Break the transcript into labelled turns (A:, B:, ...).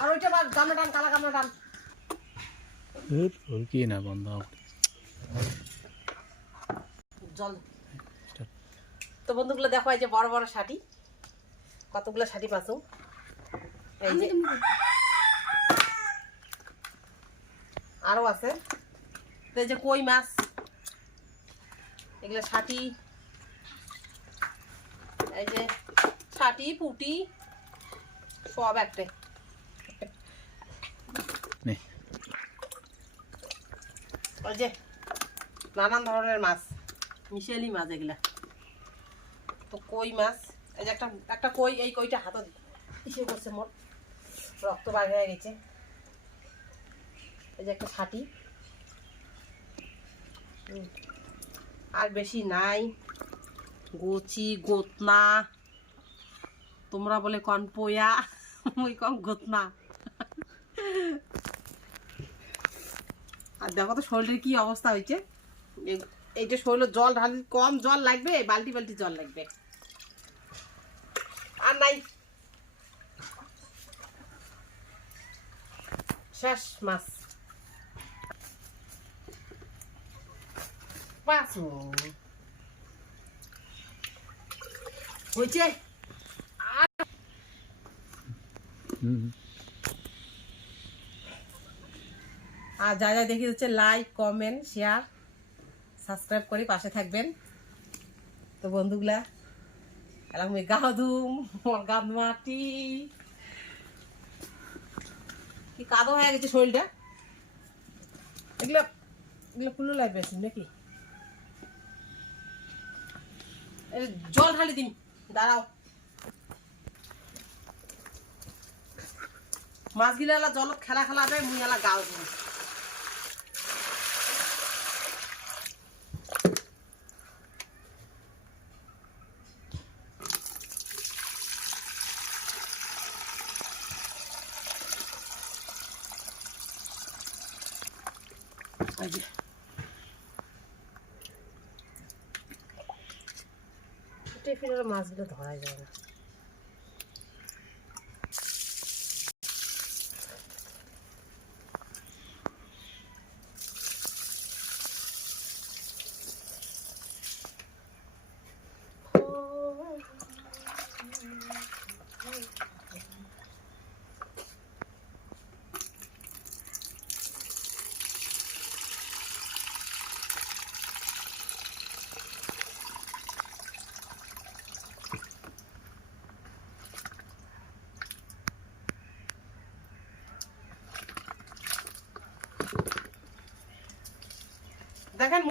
A: আর ওইটা বাদ গামলা টান কালা গামলা টান।
B: ওর কি না বন্ধ।
A: জল। তো বন্ধুগুলো দেখো এই যে বড় বড় শাড়ি কতগুলো শাড়ি পাচ্ছ? এই যে আরও আছে। তো এই যে কই মাছ? এগুলো ছাটি এই যে ছাটি পুটি। সব একটা ওই যে নানান ধরনের মাছ, মিশেলি মাছ এগুলা। তো কই মাছ? এই যে একটা একটা কই, এই কইটা হাতত ইসে করছে মোট রক্ত বাইরে হয়ে গেছে। এই যে একটা ছাটি। আর বেশি নাই। গোচি, গোতনা। তোমরা বলে কন পোয়া, মুই কম গোতনা। আর দেখো তো শরীরের কি অবস্থা হয়েছে। এই- এইটা শরীরে জল ঢালি কম জল লাগবে বালতি বালতি জল লাগবে। আর নাই। শেষ মাছ। হয়েছে?
B: হুম।
A: আর যা যা দেখি হচ্ছে লাইক কমেন্ট শেয়ার সাবস্ক্রাইব করে পাশে থাকবেন। তো বন্ধুগুলা এলাম ওই গাও ধুম গাদ মাটি কি কাদো হয়ে গেছে শরীরটা? এগুলো এগুলো কুলো লাগবে নাকি? জল ঢালি দিন, দাঁড়াও। মাছগুলো এলা জলত খেলা খেলাবে মুই এলা গাও ধুম। টিফিনের মাছগুলো ধরা যায় না। দেখেন